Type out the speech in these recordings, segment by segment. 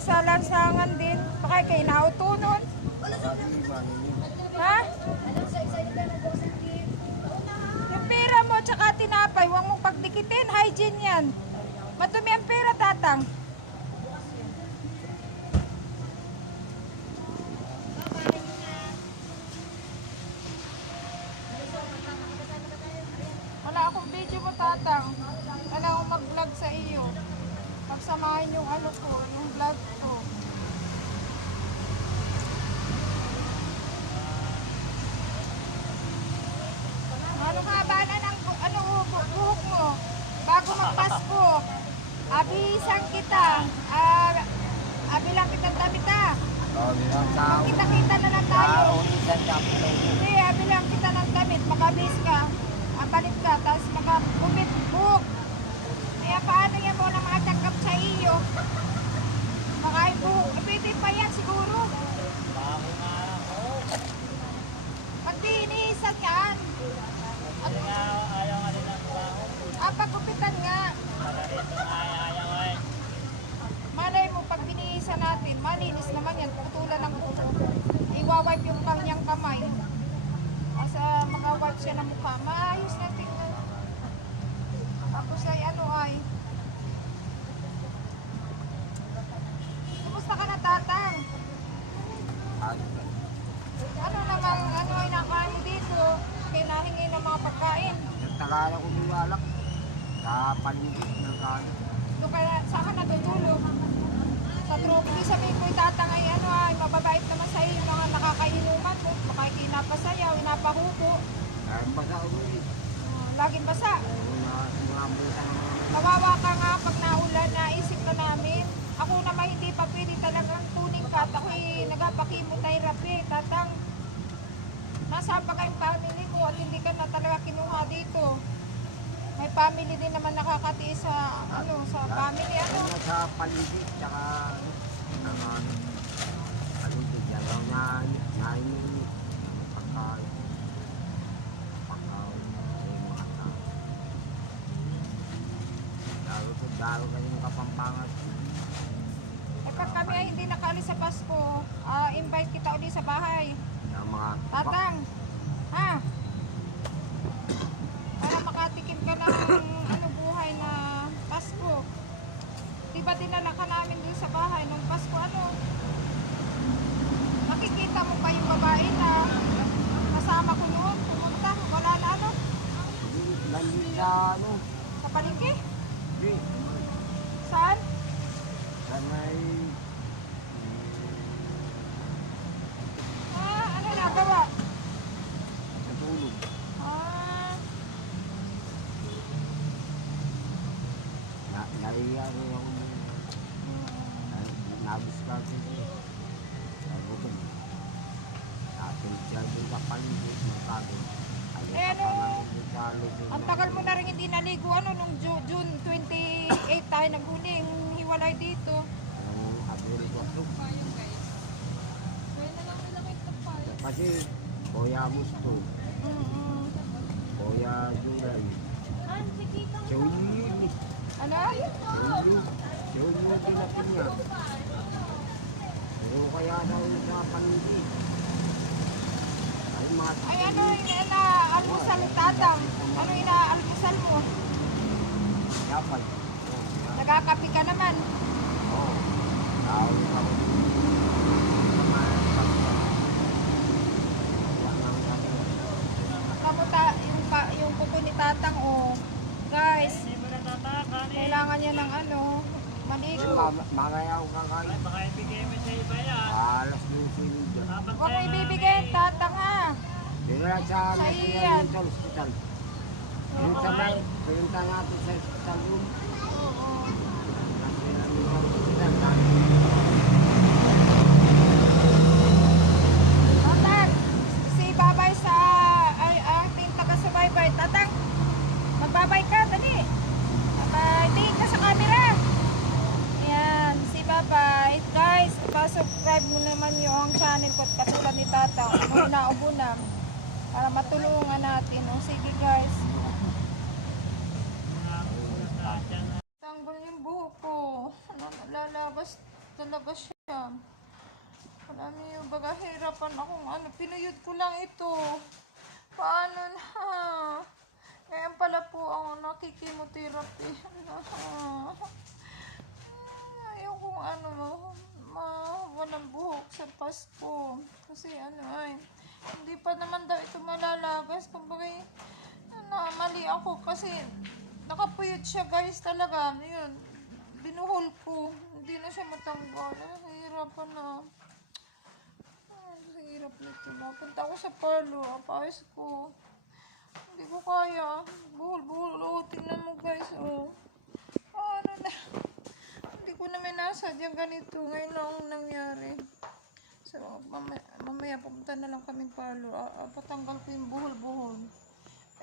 sa lansangan din. Pakay kay nauto nun. Ha? Yung pera mo, tsaka tinapay, huwag mong pagdikitin. Hygiene yan. Matumi ang pera, tatang. 28 tayo naghuling hiwalay dito. Kasi, Kuya Gusto, Mm-mm. Kuya Juray, Chowli, Ano? Chowli, Chowli pinatin niya. Pero kaya daw sa paligid. Ay, mga Ay, ano yung ina-almusal tatang? Ano ina-almusal mo? Dapat. Nagkakapi ka naman. Oo. Kami. Kamuta yung, pa, yung kuko ni tatang, oh. Guys, kailangan niya ng ano, maligo. Ma- Mamaya ako kakain. Baka ibigay mo sa iba yan. Alas yung silid dyan. Huwag mo ibibigay, tatang ha. Dila sa Sa may iyan. sa hospital. Yung sa may, pinunta natin sa hospital room. Oo. Kasi namin sa hospital. Tatang, si Babay sa ay, ating taga-subaybay. Tatang, magbabay ka, dali. Babay, tingin ka sa camera. Ayan, si Babay. Guys, pa-subscribe mo naman yung channel ko at katulad ni Tatang. Kung naubo na. Para matulungan natin. O, sige guys. Tanggol yung buhok ko. Ano, lalabas talaga siya. Marami yung baga hirapan akong ano, pinuyod ko lang ito. Paano na? Ngayon pala po ako nakikimotherapy. Ano? Mawalang buhok sa Pasko. Kasi ano ay, hindi pa naman daw ito malalagas. Kumbaga, na mali ako kasi nakapuyod siya guys talaga. Yun, binuhol ko. Hindi na siya matanggal. Nahihirapan na. Ah, Ang hirap nito. Mapunta ako sa parlo. Apayos ko. Hindi ko kaya. Buhol, buhol. Oh, tingnan mo guys. Oh. Ano na. Hindi ko naman nasadyang ganito. Ngayon lang ang nangyari. So, mamaya, mamaya pumunta na lang kaming parlo. Ah, ah, patanggal ko yung buhol-buhol.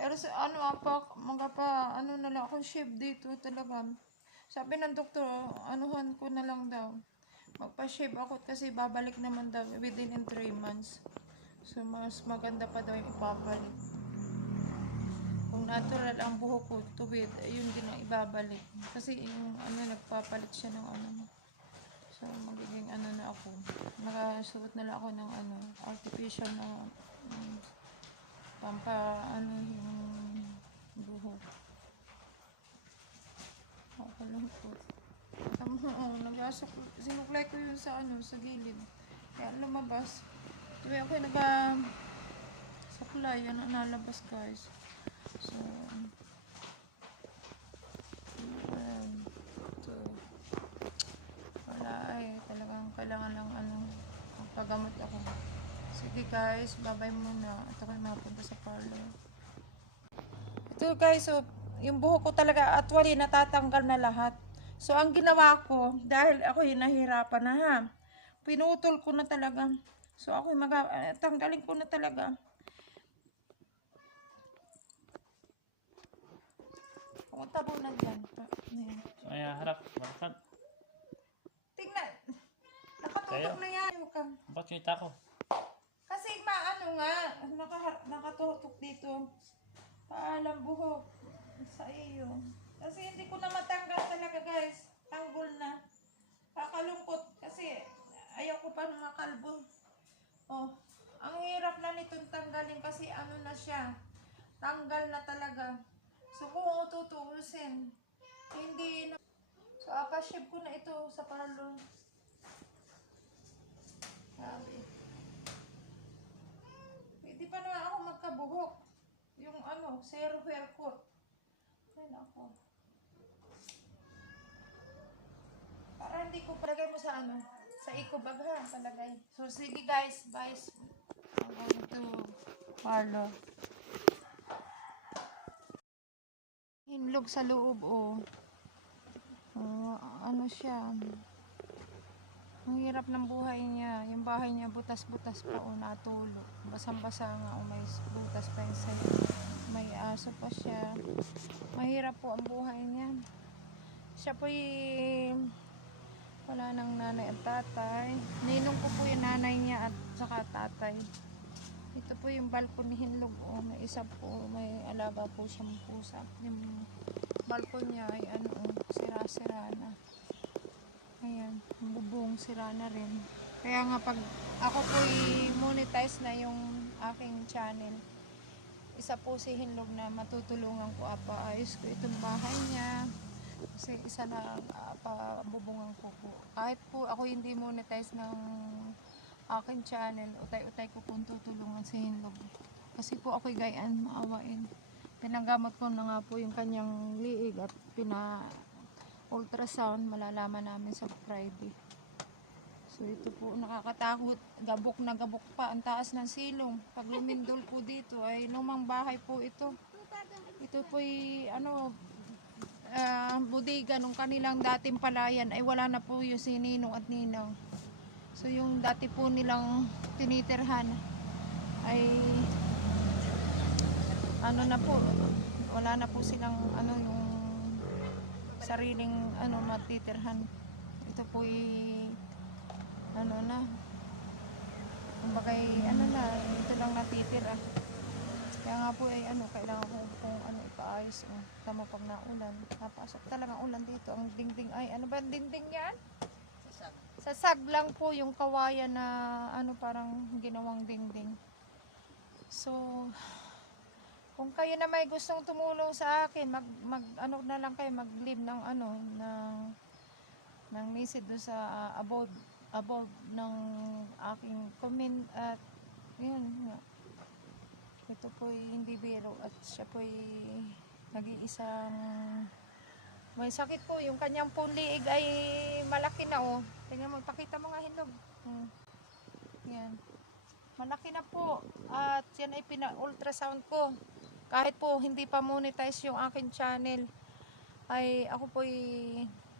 Pero sa ano apa, mga pa, ano na lang ako shave dito talaga. Sabi ng doktor, anuhan ko na lang daw. Magpa-shave ako kasi babalik naman daw within in 3 months. So, mas maganda pa daw yung ipabalik. Natural ang buhok ko, tuwid, ayun din ang ibabalik. Kasi yung ano, nagpapalit siya ng ano. So, magiging ano na ako. Nakasuot na lang ako ng ano, artificial na um, pampa, ano, yung buhok. Nakalungkot. Tama, oh, nagasok, sinuklay ko yun sa ano, sa gilid. Kaya lumabas. Tuwi ako naga saklay, yan ang nalabas guys. So, um, to, wala ay, talagang kailangan lang ano, magpagamot ako. Sige guys, babay muna. Ito kayo mapunta sa parlor. Ito guys, so, yung buhok ko talaga actually natatanggal na lahat. So, ang ginawa ko, dahil ako yung nahirapan na ha, pinutol ko na talaga. So, ako mag eh, tanggalin ko na talaga. Pumunta muna dyan. Ay, harap. Balikan. Tingnan. Nakatutok Kayo? na yan. Huwag kang- Ba't kita ko? Kasi maano nga, naka, nakatutok dito. Paalam buhok sa iyo. Kasi hindi ko na matanggal talaga guys. Tanggol na. Kakalungkot kasi ayaw ko pa mga kalbo. Oh, ang hirap na nitong tanggalin kasi ano na siya. Tanggal na talaga. So kung tutuusin, hindi na. So akaship ko na ito sa parlor. Sabi. Hindi pa naman ako magkabuhok. Yung ano, zero haircut. ko. Para hindi ko palagay mo sa ano, sa eco bag ha, palagay. So sige guys, guys. I'm going to parlor. Hinlog sa loob, oh. Oh, ano siya. Ang hirap ng buhay niya. Yung bahay niya butas-butas pa o natulog. Basang-basa nga o may butas pa yung sa'yo. May aso pa siya. Mahirap po ang buhay niya. Siya po wala nang nanay at tatay. Ninong ko po yung nanay niya at saka tatay. Ito po yung balkon ni Hinlog. Oh, may isa po, may alaga po siyang pusa. Yung balkon niya ay ano, oh, sira-sira na. Ayan, bubong sira na rin. Kaya nga pag ako po monetize na yung aking channel, isa po si Hinlog na matutulungan ko apa ayos ko itong bahay niya. Kasi isa na uh, pabubungan ko po. Kahit po ako hindi monetize ng aking channel, utay-utay ko pong tutulungan si Hinlog. Kasi po ako'y gayaan, maawain. Pinanggamot ko na nga po yung kanyang liig at pina ultrasound malalaman namin sa Friday. So ito po nakakatakot, gabok na gabok pa, ang taas ng silong. Pag lumindol po dito ay lumang bahay po ito. Ito po ano ah, bodega nung kanilang dating palayan ay wala na po yung si Ninong at Ninang. So yung dati po nilang tinitirhan ay ano na po, wala na po silang ano yung sariling ano matitirhan. Ito po ano na kumbaga ano na ito lang natitira kaya nga po ay ano kailangan ko kung ano ipaayos oh. tama pag naulan napasok talaga ang ulan dito ang dingding ay ano ba dingding yan sasag lang po yung kawayan na ano parang ginawang dingding so kung kayo na may gustong tumulong sa akin, mag, mag ano na lang kayo, mag-leave ng ano, ng, ng message doon sa uh, above, above ng aking comment at yun. Ito po hindi biro at siya po nag-iisang may sakit po. Yung kanyang punliig ay malaki na oh. Tingnan mo, pakita mo nga hinog. Hmm. Yan. Malaki na po. At yan ay pina-ultrasound ko kahit po hindi pa monetize yung akin channel ay ako po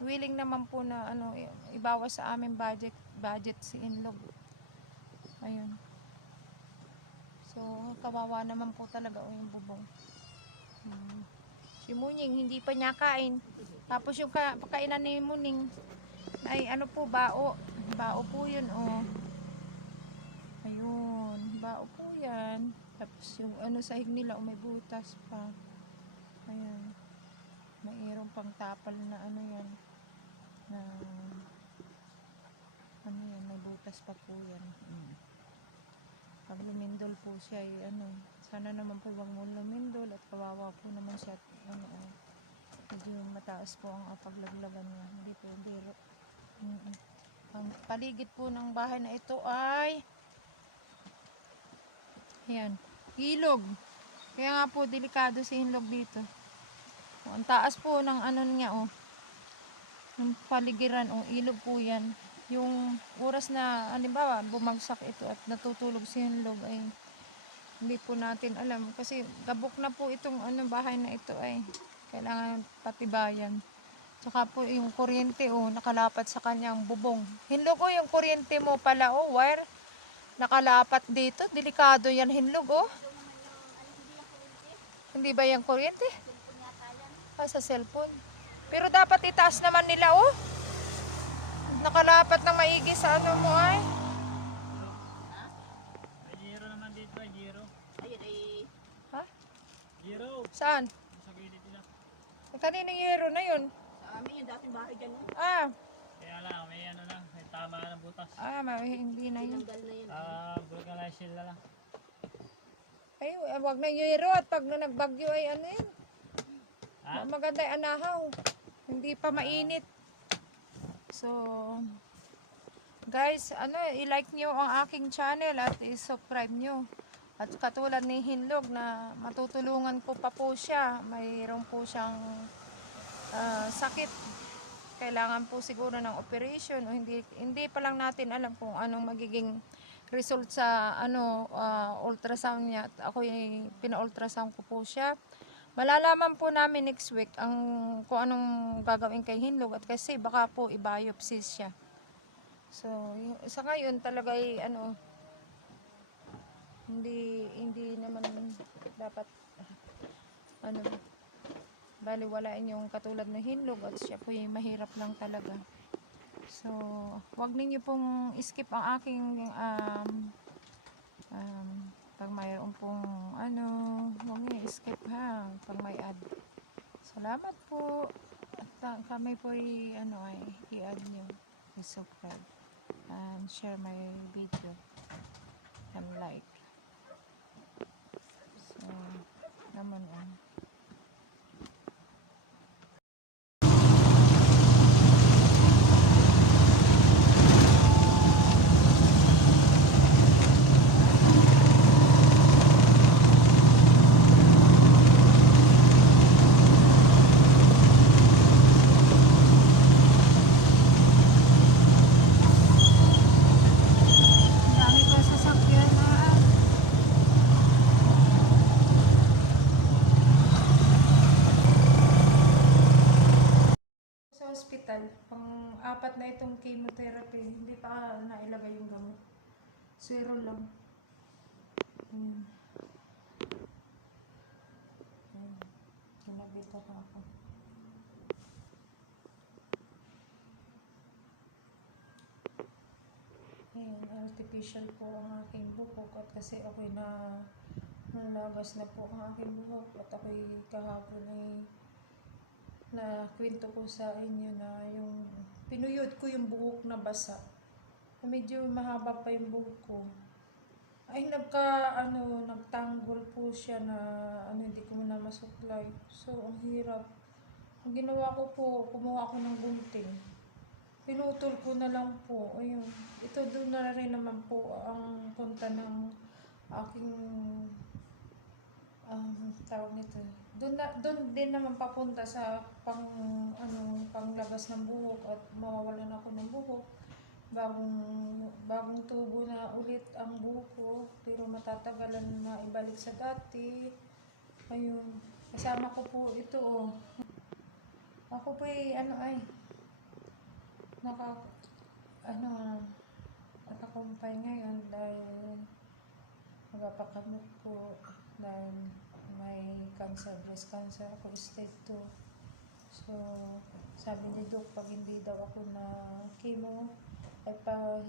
willing naman po na ano ibawas sa aming budget budget si Inlog ayun so kawawa naman po talaga o yung bubong hmm. Si Muning hindi pa niya kain tapos yung ka- kainan ni Muning ay ano po bao bao po yun oh ayun bao po yan tapos yung ano sahig nila, oh, may butas pa. Ayan. Mayroong pang tapal na ano yan. Na ano yan, may butas pa po yan. Mm. Pag lumindol po siya, ay ano, sana naman po wag mo lumindol at kawawa po naman siya. at, Ano, oh, medyo mataas po ang paglaglagan niya. Hindi po, biro. Mm Ang paligid po ng bahay na ito ay Ayan. Ilog. Kaya nga po, delikado si Hinlog dito. O, ang taas po ng ano niya, oh. Ng paligiran, oh. Ilog po yan. Yung oras na, halimbawa, bumagsak ito at natutulog si Hinlog ay hindi po natin alam. Kasi gabok na po itong ano, bahay na ito ay kailangan patibayan. Tsaka po yung kuryente, oh, nakalapat sa kanyang bubong. Hinlog, oh, yung kuryente mo pala, oh, wire nakalapat dito. Delikado yan hinlog, oh. Hindi ba yung kuryente? Ah, sa cellphone. Pero dapat itaas naman nila, oh. Nakalapat na maigi sa ano mo, ay. May Giro naman dito, may Giro. Ayun ay Ha? Giro! Saan? Sa gilid nila. Eh, kaninang yero na yun? sa amin yung dating bahay dyan. Ah, Kaya lang, may ano lang, may tama ng butas. ah, may, hindi na yun. Na. Ah, vulcanized shield na lang. Ay, eh, wag na yero at pag na nagbagyo ay ano yun. Ha? Maganda yung anahaw. Hindi pa mainit. So, guys, ano, i-like nyo ang aking channel at i-subscribe nyo. At katulad ni Hinlog na matutulungan ko pa po siya. Mayroon po siyang ah, sakit. Kailangan po siguro ng operation o hindi hindi pa lang natin alam kung anong magiging result sa ano ah, ultrasound niya. Ako pina-ultrasound ko po siya. Malalaman po namin next week ang kung anong gagawin kay Hinlog at kasi baka po i-biopsy siya. So, sa ngayon talaga ay ano hindi hindi naman dapat ano baliwalain yung katulad na hinlog at siya po yung mahirap lang talaga. So, wag ninyo pong skip ang aking um, um, pag mayroon pong ano, wag niyo skip ha, pag may ad. Salamat po. At uh, kami po ay, ano ay, i-add nyo, i-subscribe, and share my video, and like. So, naman on. Ang dami ko sasakyan na Sa hospital, pang apat na itong chemotherapy, hindi pa nailagay yung gamot. Zero lang. Hmm. Hmm. Kinabita pa ako. Ayan, artificial po ang aking buhok at kasi ako'y na nalagas na po ang aking buhok at ako'y kahapon ay na kwento ko sa inyo na yung pinuyod ko yung buhok na basa. Medyo mahaba pa yung buhok ko. Ay nagka ano nagtanggol po siya na ano hindi ko na masuklay. So ang hirap. Ang ginawa ko po, kumuha ako ng gunting. Pinutol ko na lang po. Ayun. Ito doon na rin naman po ang punta ng aking um, tawag nito. Doon na, doon din naman papunta sa pang ano panglabas ng buhok at mawawalan ako ng buhok. Bagong bagong tubo na ulit ang buhok ko pero matatagalan na ibalik sa dati. Ayun. Kasama ko po ito oh. Ako po ay ano ay naka ano nakakumpay ngayon dahil magapakamot po dahil may cancer, breast cancer ako, stage 2. So, sabi ni Doc, pag hindi daw ako na chemo, ay pa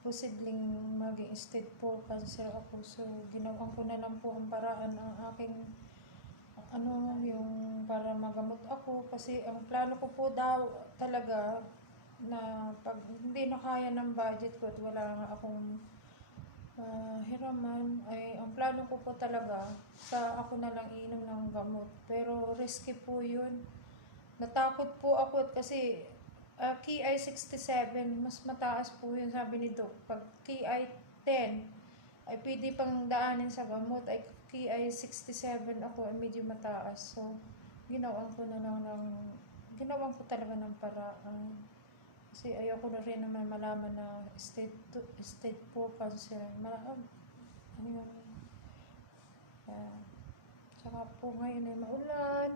posibleng maging stage 4 cancer ako. So, ginawan ko na lang po ang paraan ang aking ano yung para magamot ako kasi ang plano ko po daw talaga na pag hindi na kaya ng budget ko at wala nga akong ah, hiraman ay ang plano ko po talaga sa ako na lang inom ng gamot. Pero risky po yun. Natakot po ako kasi ah, KI 67 mas mataas po yun sabi ni Doc. Pag KI 10 ay pwede pang daanin sa gamot. Ay KI 67 ako ay medyo mataas. So ginawan ko na lang ng ginawan ko talaga ng paraan kasi ayoko na rin naman malaman na state to, state 4 cancer Ma, ah, ano yun yeah. tsaka po ngayon ay maulan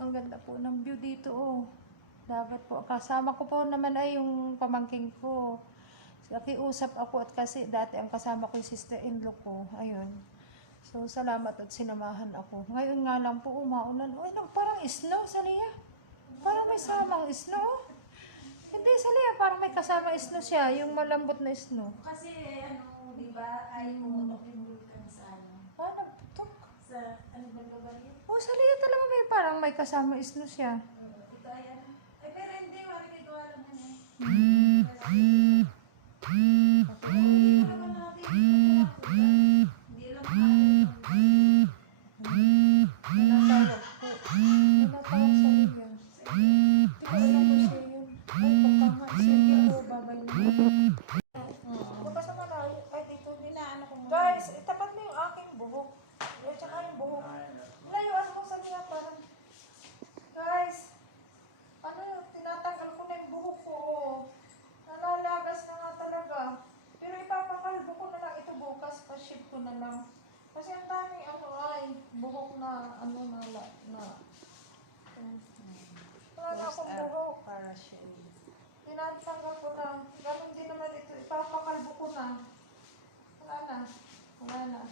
ang ganda po ng view dito oh dagat po kasama ko po naman ay yung pamangking ko Nakiusap ako at kasi dati ang kasama ko yung sister-in-law ko. Ayun. So, salamat at sinamahan ako. Ngayon nga lang po umaulan. Uy, parang snow sa Lia. Parang may samang snow. Hindi sa Lia, parang may kasama snow siya. Yung malambot na snow. Kasi ano, di ba, ay pumutok yung vulkan sa ano, Ah, nagputok. sa ano ba lugar yun? Oh, sa Lia talaga may parang may kasama snow siya. Ito ay ano. Ay, pero hindi, wala dito alam na eh. Hindi naman natin Hindi lang natin. Nanatawag po. Nanatawag sa Lia. Hindi ko alam kung siya yun. Ay, baka nga. Sige, ako babay na. Baka sa malayo. Ay, dito din. Inaano ko muna. Guys, itapat mo yung aking buhok. At saka yung buhok. Layuan mo sa niya parang. Guys, Rachel. Tinatanggal ko na. Ganun din naman ito. Ipapakalbo ko na. Wala na. Wala na.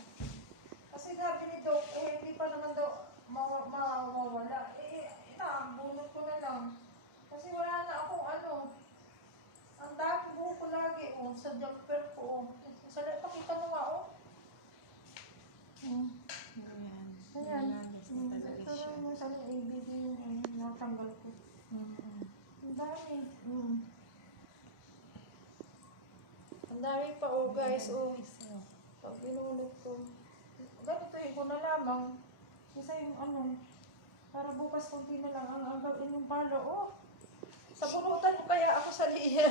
Kasi sabi ni Doc, eh, hindi pa naman daw mawa- mawawala. Eh, inaambunot ko na lang. Kasi wala na akong ano. Ang dami buhok ko lagi, oh, sa jumper ko, oh. Sa pakita mo nga, oh. Hmm. Ayan. Ayan. Nalagas na Hmm, talaga Ito siya. lang yung sa ABD yung ano, natanggal ko. Mm-mm. Ang dami. Mm. Ang dami pa, oh guys, oh. Pag binulot ko. Ganito yun ko na lamang. Isa yung ano, para bukas konti na lang ang ang gawin yung palo. Oh, sa bunutan ko kaya ako sa liya.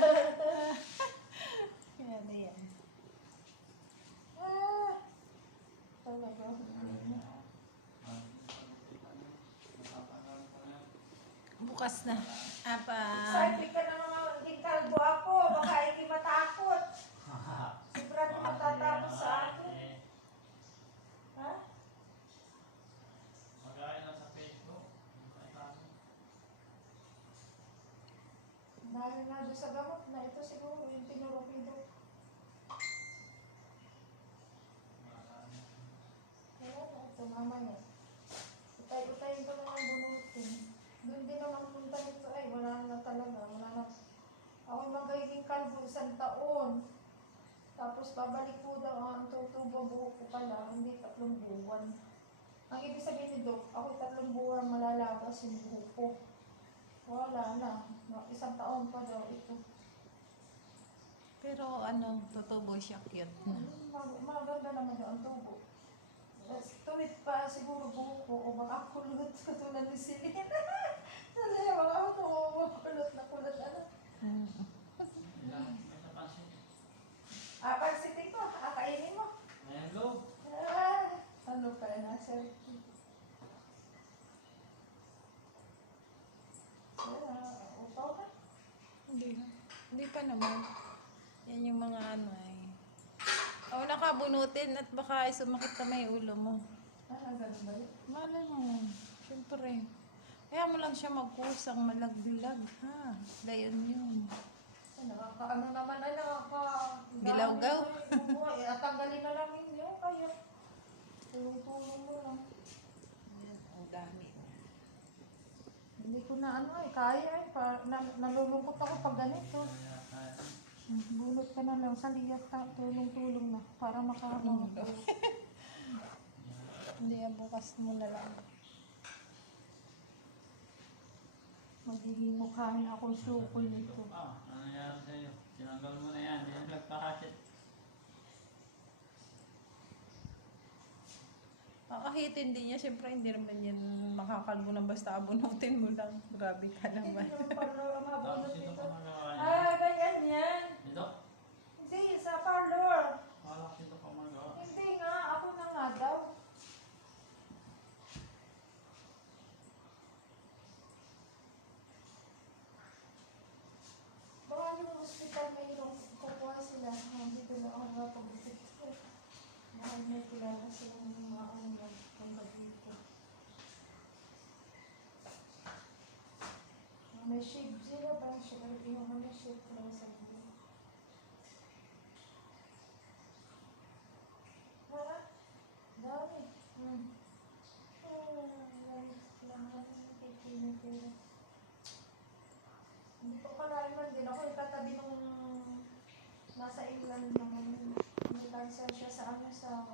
Ayan, ayan. ah, talaga. Bukas na. Apa? Excited ka na mga maging kalbo ako. Baka hindi matakot. Sigurado matatapos sa akin. Eh, Ha? Mag-aaral lang sa Facebook. Dahil na doon sa gamot na ito siguro yung tinuro ko yung Wala na, ito mamaya. Utay-utayin ko na lang bunutin. Doon din naman punta nito ay wala na talaga. Wala na. Ako magiging kalbo isang taon. Tapos babalik po daw ang buhok ko pala, hindi tatlong buwan. Ang ibig sabihin ni Doc, ako tatlong buwan malalabas yung buhok ko. Wala na. Isang taon pa daw ito. Pero ano, tutubo siya cute na. Hmm, mag- maganda naman daw ang tubo. Tapos tuwid pa siguro buhok ko o baka kulot katulad ni Celine. Kasi wala ako tumumulot kulot na kulot. Ano? Mm. Ah, pagsiting ko, ah, kainin mo. Ayan, go. Ano ka na, sir? Ah, upaw na. Hindi na. Hindi pa naman. Yan yung mga ano ay. O nakabunutin at baka ay sumakit na may ulo mo. Ah, ganun ba yun? Malay mo. Siyempre. Kaya mo lang siya magkusang malagbilag, ha? Dayon yun. Ah, Nakakaano naman ay nakaka... Bilawgaw. At tanggalin na lang yun. Tulong-tulong mo lang. Ayan, ang dami. Hindi ko na ano eh, kaya eh. Pa, na, nalulungkot ako pag ganito. Bunot ka na lang sa liyak tulong-tulong na para makahamang ako. Hindi yan, bukas mo na lang. Magiging mukha na akong sukol nito. Ah, ano nangyari sa'yo? Tinanggal mo na yan. Yan nagpakasit. Kakahitin din niya, siyempre hindi naman yan makakalbo ng basta abunutin mo lang. Grabe ka Hindi naman. naman parlor ang Tapos mabunot ito nito. pa magawa niya. Ah, ganyan yan. Ito? Hindi, sa parlor. Wala ito pa magawa. Hindi nga, ako na nga daw. Baka yung hospital mayroong kukuha sila. Ah, Dito na ako nakapag-visit. Baka may kilala sila ng mga ano nag dito. Ah, May shade sila ba? Siya yung mga shade pala sa dito. Ha? Dami. Hmm. Oh, lahat ng pipinipin. Hindi ko pala man din ako itatabi nung nasa England naman. Nagkansa siya sa ano sa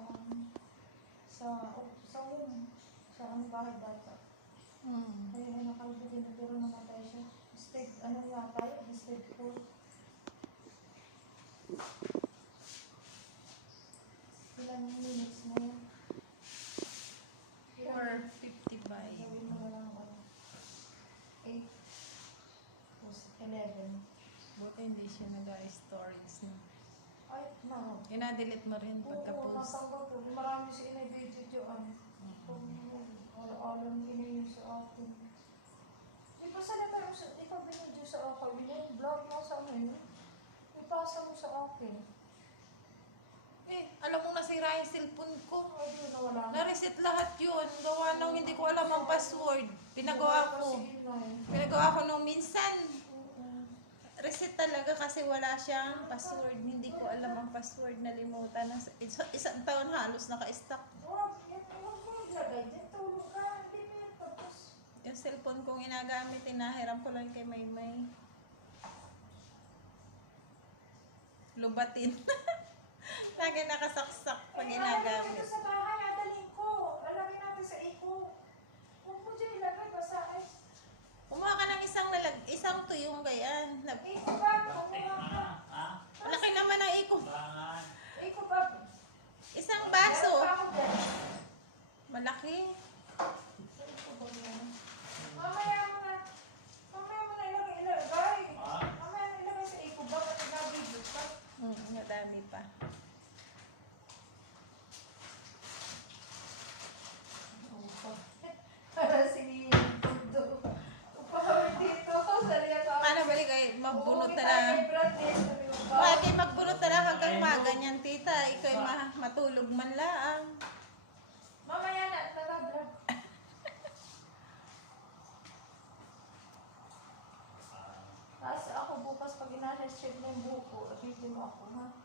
sa sa home. Sa ano bahay bata. Hmm. Kaya nakalbo din pero namatay siya. Stage, ano yata yun? Stage 4. Ilang minutes na yan? Ilang 4.55. Gawin mo na lang ano. 8 plus 11. Buti hindi siya nag-storage na. Ay, na. Ina-delete mo rin Oo, pagka-post. natanggap ko. Marami siya inay-video dyan. Kung alam niyo sa akin. Di ba sana tayo sa, ikaw binidyo sa akin, yung vlog mo sa ano yun? Ipasa mo sa akin. Eh, alam mo nasira yung cellphone ko. Ay, yun, nawala na. Na-reset lahat yun. Gawa nung hindi ko alam ang password. Pinagawa ko. Kasi yun na eh. Pinagawa ko nung minsan. Reset talaga kasi wala siyang password. Hindi ko alam ang password. Nalimutan. na Isa, isang taon halos naka-stock. Yung cellphone kong ginagamit, tinahiram ko lang kay Maymay. Lubatin. Lagi nakasaksak pag ginagamit. Ito sa bahay, adalhin ko. Lalagay natin sa iko. Huwag mo dyan ilagay. Basta ay. Kumuha ka ng isang tuyong gayan. Na, Iko ba? Ka. Ha? laki naman ang iko. Bangan. Iko ba? Isang baso. pa. Malaki. Iko ba yan? Mamaya mo na. Mamaya mo na ilagay. Ilagay. Ah. Mamaya na ilagay sa iko ba? At nabibig pa. Hmm, madami pa. Para si Dudo. Upahawin dito. Saliya pa. Paano balik ay magbunot na lang. lang. Wag ay magbunot na lang hanggang maganyan, tita. Ikaw ay ma- matulog man lang. Mamaya na. Natablog. Tapos ako bukas pag inasya-check na yung buko, mo ako ha.